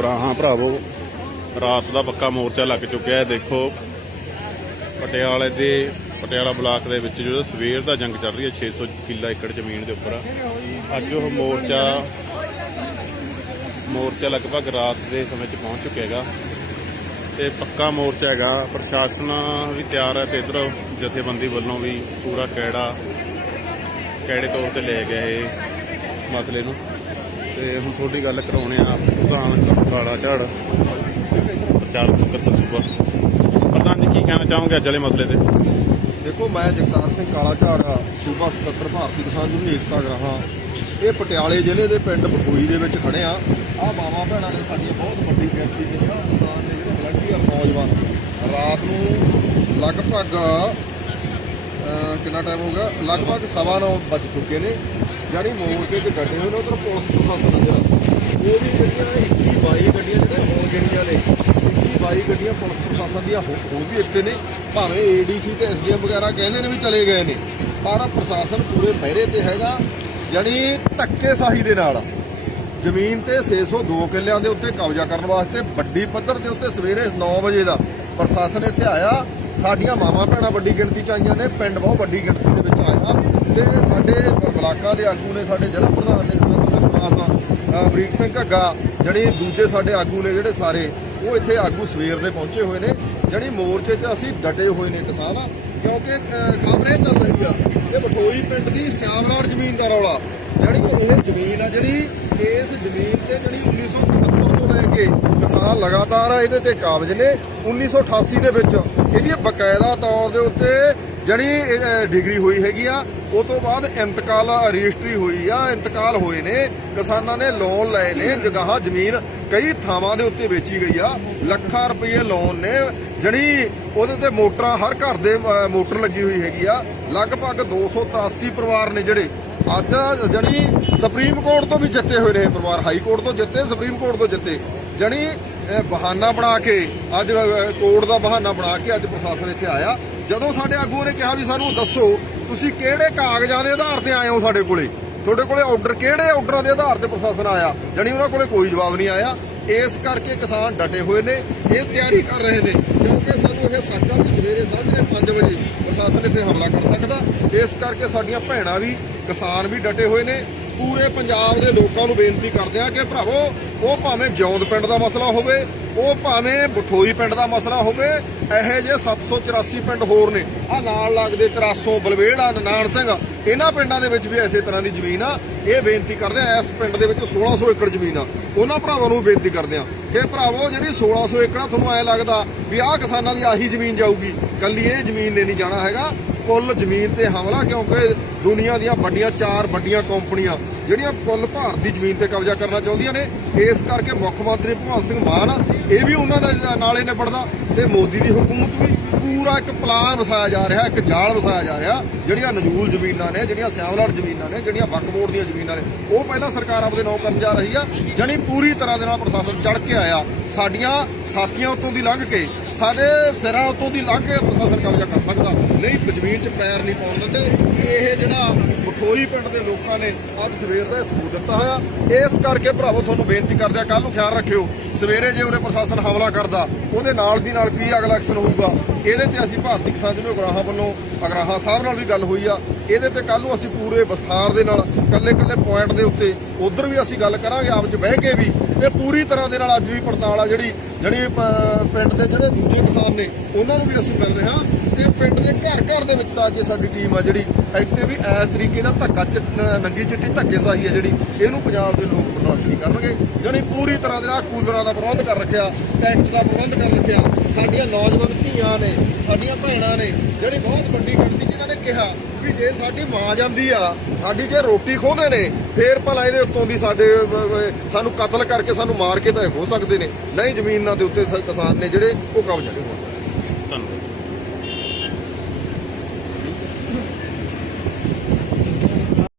ਭਰਾ, ਹਾਂ ਭਰਾਵੋ। ਰਾਤ ਦਾ ਪੱਕਾ ਮੋਰਚਾ ਲੱਗ ਚੁੱਕਿਆ ਹੈ, ਦੇਖੋ। ਪਟਿਆਲੇ ਦੇ, ਪਟਿਆਲਾ ਬਲਾਕ ਦੇ ਵਿੱਚ ਜਿਹੜਾ ਸਵੇਰ ਦਾ ਜੰਗ ਚੱਲ ਰਹੀ ਹੈ 600 ਕਿੱਲਾ ਏਕੜ ਜ਼ਮੀਨ ਦੇ ਉੱਪਰ। ਅੱਜ ਉਹ ਮੋਰਚਾ ਮੋਰਚਾ ਲਗਭਗ ਰਾਤ ਦੇ ਸਮੇਂ 'ਚ ਪਹੁੰਚ ਚੁੱਕਿਆ ਹੈਗਾ। ਤੇ ਪੱਕਾ ਮੋਰਚਾ ਹੈਗਾ। ਪ੍ਰਸ਼ਾਸਨ ਵੀ ਤਿਆਰ ਹੈ ਤੇ ਇਧਰ ਜਥੇਬੰਦੀ ਵੱਲੋਂ ਵੀ ਪੂਰਾ ਕਿਹੜਾ ਕਿਹੜੇ ਤੌਰ ਤੇ ਲੈ ਗਏ ਮਸਲੇ ਨੂੰ। ਤੇ ਹੁਣ ਤੁਹਾਡੀ ਗੱਲ ਕਰਾਉਣੇ ਆ ਪ੍ਰਧਾਨ ਕਾਲਾ ਝਾੜ। ਪ੍ਰਚਾਰਕ ਸਕੱਤਰ ਸੂਬਾ। ਪ੍ਰਧਾਨ ਜੀ, ਕੀ ਕਹਿਣਾ ਚਾਹੋਗੇ ਅੱਜ ਵਾਲੇ ਮਸਲੇ ਤੇ? ਦੇਖੋ, ਮੈਂ ਜਗਤਾਰ ਸਿੰਘ ਕਾਲਾ ਝਾੜ ਸੂਬਾ ਸਕੱਤਰ ਭਾਰਤੀ ਕਿਸਾਨ ਯੂਨੀਅਨ ਏਕਤਾ ਗਰਾਹਾਂ ਇਹ ਪਟਿਆਲੇ ਜ਼ਿਲ੍ਹੇ ਦੇ ਪਿੰਡ ਬਖੂਈ ਦੇ ਵਿੱਚ ਖੜੇ ਆ। ਆ ਮਾਵਾਂ ਭੈਣਾਂ ਨੇ ਸਾਡੀਆਂ ਬਹੁਤ ਵੱਡੀ ਗਿਣਤੀ ਦੇ ਜਿਹੜਾ ਕਿਸਾਨ ਨੇ ਜਿਹੜੇ ਵਲੰਟੀਅਰ ਨੌਜਵਾਨ, ਰਾਤ ਨੂੰ ਲਗਭਗ ਕਿੰਨਾ ਟਾਈਮ ਹੋ ਗਿਆ? ਲਗਭਗ ਸਵਾ ਨੌ ਵੱਜ ਚੁੱਕੇ ਨੇ। ਜਾਨੀ ਮੋਰਚੇ 'ਚ ਗੱਡੇ ਹੋਏ ਨੇ ਉਧਰ ਪੁਲਿਸ ਪ੍ਰਸ਼ਾਸਨ ਆ ਜਿਹੜਾ ਉਹ ਵੀ ਜਿਹੜੀਆਂ 21 22 ਗੱਡੀਆਂ ਜਿਹੜੀਆਂ ਹੋਣ ਗਈਆਂ ਨੇ 21 22 ਗੱਡੀਆਂ ਪੁਲਿਸ ਪ੍ਰਸ਼ਾਸਨ ਦੀਆਂ ਹੋ ਉਹ ਵੀ ਇੱਥੇ ਨੇ, ਭਾਵੇਂ ਏਡੀਸੀ ਤੇ ਐਸਡੀਐਮ ਵਗੈਰਾ ਕਹਿੰਦੇ ਨੇ ਵੀ ਚਲੇ ਗਏ ਨੇ। ਪਰ ਪ੍ਰਸ਼ਾਸਨ ਪੂਰੇ ਪਹਿਰੇ ਤੇ ਹੈਗਾ ਜਾਨੀ ਧੱਕੇਸ਼ਾਹੀ ਦੇ ਨਾਲ। ਜ਼ਮੀਨ ਤੇ 602 ਕਿੱਲਿਆਂ ਦੇ ਉੱਤੇ ਕਬਜ਼ਾ ਕਰਨ ਵਾਸਤੇ ਵੱਡੀ ਪੱਧਰ ਦੇ ਉੱਤੇ ਸਵੇਰੇ 9 ਵਜੇ ਦਾ ਪ੍ਰਸ਼ਾਸਨ ਇੱਥੇ ਆਇਆ। ਸਾਡੀਆਂ ਮਾਵਾਂ ਭੈਣਾਂ ਵੱਡੀ ਗਿਣਤੀ ਚ ਆਈਆਂ ਨੇ, ਪਿੰਡ ਬਹੁਤ ਵੱਡੀ ਗਿਣਤੀ ਦੇ ਵਿੱਚ ਆਇਆ। ਤੇ ਸਾਡੇ ਬਲਾਕਾਂ ਦੇ ਆਗੂ ਨੇ, ਸਾਡੇ ਜ਼ਿਲ੍ਹਾ ਪ੍ਰਧਾਨ ਨੇ ਸੁਰਿੰਦਰ ਸਿੰਘ ਬਰੀਕ ਸਿੰਘ ਘੱਗਾ, ਜਿਹੜੀ ਦੂਜੇ ਸਾਡੇ ਆਗੂ ਨੇ ਜਿਹੜੇ ਸਾਰੇ, ਉਹ ਇੱਥੇ ਆਗੂ ਸਵੇਰ ਦੇ ਪਹੁੰਚੇ ਹੋਏ ਨੇ। ਜਿਹੜੀ ਮੋਰਚੇ 'ਚ ਅਸੀਂ ਡਟੇ ਹੋਏ ਨੇ ਕਿਸਾਨ, ਕਿਉਂਕਿ ਖਬਰ ਇਹ ਚੱਲ ਰਹੀ ਆ ਇਹ ਬਟੋਈ ਪਿੰਡ ਦੀ ਸਿਆਮਲਾੜ ਜ਼ਮੀਨ ਦਾ ਰੌਲਾ। ਜਿਹੜੀ ਇਹ ਜ਼ਮੀਨ ਆ, ਜਿਹੜੀ ਇਸ ਜ਼ਮੀਨ ਤੇ ਜਿਹੜੀ 1975 ਤੋਂ ਲੈ ਕੇ ਕਿਸਾਨ ਲਗਾਤਾਰ ਇਹਦੇ ਤੇ ਕਾਬਜ ਨੇ। 1988 ਦੇ ਵਿੱਚ ਇਹਦੀ ਬਕਾਇਦਾ ਤੌਰ ਦੇ ਉੱਤੇ ਜਿਹੜੀ ਡਿਗਰੀ ਹੋਈ ਹੈਗੀ ਆ, ਉਹ ਤੋਂ ਬਾਅਦ ਇੰਤਕਾਲ ਰਜਿਸਟਰੀ ਹੋਈ ਆ, ਇੰਤਕਾਲ ਹੋਏ ਨੇ। ਕਿਸਾਨਾਂ ਨੇ ਲੋਨ ਲਏ ਨੇ, ਜਗਾਹ, ਜ਼ਮੀਨ ਕਈ ਥਾਵਾਂ ਦੇ ਉੱਤੇ ਵੇਚੀ ਗਈ ਆ। ਲੱਖਾਂ ਰੁਪਏ ਲੋਨ ਨੇ, ਜਿਹੜੀ ਉਹਦੇ ਤੇ ਮੋਟਰਾਂ, ਹਰ ਘਰ ਦੇ ਮੋਟਰ ਲੱਗੀ ਹੋਈ ਹੈਗੀ ਆ। ਲਗਭਗ 283 ਪਰਿਵਾਰ ਨੇ ਜਿਹੜੇ ਅੱਜ ਜਣੀ ਸੁਪਰੀਮ ਕੋਰਟ ਤੋਂ ਵੀ ਜਿੱਤੇ ਹੋਏ ਨੇ ਪਰਿਵਾਰ, ਹਾਈ ਕੋਰਟ ਤੋਂ ਜਿੱਤੇ, ਸੁਪਰੀਮ ਕੋਰਟ ਤੋਂ ਜਿੱਤੇ। ਜਣੀ ਬਹਾਨਾ ਬਣਾ ਕੇ, ਅੱਜ ਕੋਰਟ ਦਾ ਬਹਾਨਾ ਬਣਾ ਕੇ ਅੱਜ ਪ੍ਰਸ਼ਾਸਨ ਇੱਥੇ ਆਇਆ। ਜਦੋਂ ਸਾਡੇ ਆਗੂਆਂ ਨੇ ਕਿਹਾ ਵੀ ਸਾਨੂੰ ਦੱਸੋ, ਤੁਸੀਂ ਕਿਹੜੇ ਕਾਗਜ਼ਾਂ ਦੇ ਆਧਾਰ ਤੇ ਆਏ ਹੋ ਸਾਡੇ ਕੋਲੇ? ਤੁਹਾਡੇ ਕੋਲੇ ਆਰਡਰ, ਕਿਹੜੇ ਆਰਡਰਾਂ ਦੇ ਆਧਾਰ ਤੇ ਪ੍ਰਸ਼ਾਸਨ ਆਇਆ? ਜਣੀ ਉਹਨਾਂ ਕੋਲੇ ਕੋਈ ਜਵਾਬ ਨਹੀਂ ਆਇਆ। ਇਸ ਕਰਕੇ ਕਿਸਾਨ ਡਟੇ ਹੋਏ ਨੇ, ਇਹ ਤਿਆਰੀ ਕਰ ਰਹੇ ਨੇ, ਕਿਉਂਕਿ ਸਾਨੂੰ ਇਹ ਸੱਚ ਆ ਕਿ ਸਵੇਰੇ ਸਾਜਰੇ 5 ਵਜੇ ਪ੍ਰਸ਼ਾਸਨ ਇੱਥੇ ਹਮਲਾ ਕਰ ਸਕਦਾ। ਇਸ ਕਰਕੇ ਸਾਡੀਆਂ ਭੈਣਾਂ ਵੀ, ਕਿਸਾਨ ਵੀ ਡਟੇ ਹੋਏ ਨੇ। ਪੂਰੇ ਪੰਜਾਬ ਦੇ ਲੋਕਾਂ ਨੂੰ ਬੇਨਤੀ ਕਰਦੇ ਆ ਕਿ ਭਰਾਵੋ, ਉਹ ਭਾਵੇਂ ਜੌਂਦ ਪਿੰਡ ਦਾ ਮਸਲਾ ਹੋਵੇ, ਉਹ ਭਾਵੇਂ ਬਠੋਈ ਪਿੰਡ ਦਾ ਮਸਲਾ ਹੋਵੇ, ਇਹੋ ਜਿਹੇ 784 ਪਿੰਡ ਹੋਰ ਨੇ। ਆ ਨਾਲ ਲੱਗਦੇ ਤਰਾਸੋਂ ਬਲਵੇੜਾ, ਨਨਾਣ ਸਿੰਘ, ਇਹਨਾਂ ਪਿੰਡਾਂ ਦੇ ਵਿੱਚ ਵੀ ਐਸੇ ਤਰ੍ਹਾਂ ਦੀ ਜ਼ਮੀਨ ਆ। ਇਹ ਬੇਨਤੀ ਕਰਦੇ ਆ ਇਸ ਪਿੰਡ ਦੇ ਵਿੱਚ 1600 ਏਕੜ ਜ਼ਮੀਨ ਆ। ਉਹਨਾਂ ਭਰਾਵਾਂ ਨੂੰ ਬੇਨਤੀ ਕਰਦੇ ਆ ਕਿ ਭਰਾਵੋ, ਜਿਹੜੀ 1600 ਏਕੜ ਆ ਤੁਹਾਨੂੰ ਐ ਲੱਗਦਾ ਵੀ ਆਹ ਕਿਸਾਨਾਂ ਦੀ ਆਹੀ ਜ਼ਮੀਨ ਜਾਊਗੀ। ਕੱਲੀ ਇਹ ਜ਼ਮੀਨ ਨੇ ਨਹੀਂ ਜਾਣਾ ਹੈਗਾ। ਕੁੱਲ ਜ਼ਮੀਨ ਤੇ ਹਮਲਾ ਕਿਉਂਕਿ ਦੁਨੀਆ ਦੀਆਂ ਵੱਡੀਆਂ ਚਾਰ ਵੱਡੀਆਂ ਕੰਪਨੀਆਂ ਜਿਹੜੀਆਂ ਕੁੱਲ ਭਾਰਤ ਦੀ ਜ਼ਮੀਨ ਤੇ ਕਬਜ਼ਾ ਕਰਨਾ ਚਾਹੁੰਦੀਆਂ ਨੇ, ਇਸ ਕਰਕੇ ਮੁੱਖ ਮੰਤਰੀ ਭਗਵੰਤ ਸਿੰਘ ਮਾਨ ਇਹ ਵੀ ਉਹਨਾਂ ਦਾ ਨਾਲੇ ਨਿਬੜਦਾ ਤੇ ਮੋਦੀ ਦੀ ਹਕੂਮਤ ਵੀ ਪੂਰਾ ਇੱਕ ਪਲਾਨ ਵਸਾਇਆ ਜਾ ਰਿਹਾ, ਇੱਕ ਜਾਲ ਵਸਾਇਆ ਜਾ ਰਿਹਾ, ਜਿਹੜੀਆਂ ਨਜੂਲ ਜ਼ਮੀਨਾਂ ਨੇ, ਜਿਹੜੀਆਂ ਸਿਆਮਲਾੜ ਜ਼ਮੀਨਾਂ ਨੇ, ਜਿਹੜੀਆਂ ਵਕਫ ਬੋਰਡ ਦੀਆਂ ਜ਼ਮੀਨਾਂ ਨੇ, ਉਹ ਪਹਿਲਾਂ ਸਰਕਾਰ ਆਪਦੇ ਨਾਂ ਕਰਨ ਜਾ ਰਹੀ ਆ, ਜਣੀ ਪੂਰੀ ਤਰ੍ਹਾਂ ਦੇ ਨਾਲ ਪ੍ਰਸ਼ਾਸਨ ਚੜ ਕੇ ਆਇਆ, ਸਾਡੀਆਂ ਸਾਥੀਆਂ ਉੱਤੋਂ ਦੀ ਲੰਘ ਕੇ ਸਾਡੇ ਸਿਰਾਂ ਉੱਤੋਂ ਦੀ ਲੰਘ ਕੇ ਪ੍ਰਸ਼ਾਸਨ ਕਬਜ਼ਾ ਕਰ ਸਕਦਾ। ਨਹੀਂ, ਜ਼ਮੀਨ 'ਚ ਪੈਰ ਨਹੀਂ ਪਾਉਣ ਦਿੰਦੇ। ਇਹ ਜਿਹੜਾ ਮਠੋਈ ਪਿੰਡ ਦੇ ਲੋਕਾਂ ਨੇ ਅੱਜ ਸਵੇਰ ਦਾ ਇਹ ਸਬੂਤ ਦਿੱਤਾ ਹੋਇਆ। ਇਸ ਕਰਕੇ ਭਰਾਵੋ, ਤੁਹਾਨੂੰ ਬੇਨਤੀ ਕਰਦੇ ਆ ਕੱਲ ਨੂੰ ਖਿਆਲ ਰੱਖਿਓ। ਸਵੇਰੇ ਜੇ ਉਹਨੇ ਪ੍ਰਸ਼ਾਸਨ ਹਮਲਾ ਕਰਦਾ, ਉਹਦੇ ਨਾਲ ਦੀ ਨਾਲ ਕੀ ਅਗਲਾ ਐਕਸ਼ਨ ਹੋਊਗਾ? ਇਹਦੇ ਤੇ ਅਸੀਂ ਭਾਰਤੀ ਕਿਸਾਨ ਯੂਨੀਅਨ ਅਗਰਾਹਾਂ ਵੱਲੋਂ, ਅਗਰਾਹਾਂ ਸਾਹਿਬ ਨਾਲ ਵੀ ਗੱਲ ਹੋਈ ਆ। ਇਹਦੇ ਤੇ ਕੱਲ ਨੂੰ ਅਸੀਂ ਪੂਰੇ ਵਿਸਥਾਰ ਦੇ ਨਾਲ ਕੱਲੇ ਕੱਲੇ ਪੁਆਇੰਟ ਦੇ ਉੱਤੇ ਉਧਰ ਵੀ ਅਸੀਂ ਗੱਲ ਕਰਾਂਗੇ, ਆਪ ਚ ਬਹਿ ਕੇ ਵੀ। ਤੇ ਪੂਰੀ ਤਰ੍ਹਾਂ ਦੇ ਨਾਲ ਅੱਜ ਵੀ ਪੜਤਾਲ ਆ ਜਿਹੜੀ ਜਿਹੜੀ ਪਿੰਡ ਦੇ ਜਿਹੜੇ ਦੂਜੇ ਕਿਸਾਨ ਨੇ, ਉਹਨਾਂ ਨੂੰ ਵੀ ਅਸੀਂ ਮਿਲ ਰਹੇ ਹਾਂ। ਤੇ ਪਿੰਡ ਘਰ ਘਰ ਦੇ ਵਿੱਚ ਤਾਂ ਅੱਜ ਸਾਡੀ ਟੀਮ ਆ ਜਿਹੜੀ ਇੱਥੇ ਵੀ ਇਸ ਤਰੀਕੇ ਦਾ ਧੱਕਾ ਚ- ਨੰਗੀ ਚਿੱਟੀ ਧੱਕੇਸ਼ਾਹੀ ਹੈ ਜਿਹੜੀ ਇਹਨੂੰ ਪੰਜਾਬ ਦੇ ਲੋਕ ਬਰਦਾਸ਼ਤ ਨਹੀਂ ਕਰਨਗੇ। ਜਿਹੜੀ ਪੂਰੀ ਤਰ੍ਹਾਂ ਦੇ ਨਾਲ ਕੂਲਰਾਂ ਦਾ ਪ੍ਰਬੰਧ ਕਰ ਰੱਖਿਆ, ਟੈਂਟ ਦਾ ਪ੍ਰਬੰਧ ਕਰ ਰੱਖਿਆ। ਸਾਡੀਆਂ ਨੌਜਵਾਨ ਧੀਆਂ ਨੇ, ਸਾਡੀਆਂ ਭੈਣਾਂ ਨੇ, ਜਿਹੜੀ ਬਹੁਤ ਵੱਡੀ ਗਿਣਤੀ ਜਿਨ੍ਹਾਂ ਨੇ ਕਿਹਾ ਵੀ ਜੇ ਸਾਡੀ ਮਾਂ ਜਾਂਦੀ ਆ, ਸਾਡੀ ਜੇ ਰੋਟੀ ਖੋਹਦੇ ਨੇ, ਫੇਰ ਭਲਾ ਇਹਦੇ ਉੱਤੋਂ ਦੀ ਸਾਡੇ ਸਾਨੂੰ ਕਤਲ ਕਰਕੇ ਸਾਨੂੰ ਮਾਰ ਕੇ ਤਾਂ ਇਹ ਹੋ ਸਕਦੇ ਨੇ। ਨਹੀਂ ਜ਼ਮੀਨਾਂ ਦੇ ਉੱਤੇ ਕਿਸਾਨ ਨੇ ਜਿਹੜੇ ਉਹ ਕਬਜ਼ਾ ਨਹੀਂ ਹੋਣਾ ਧੰਨਵਾਦ।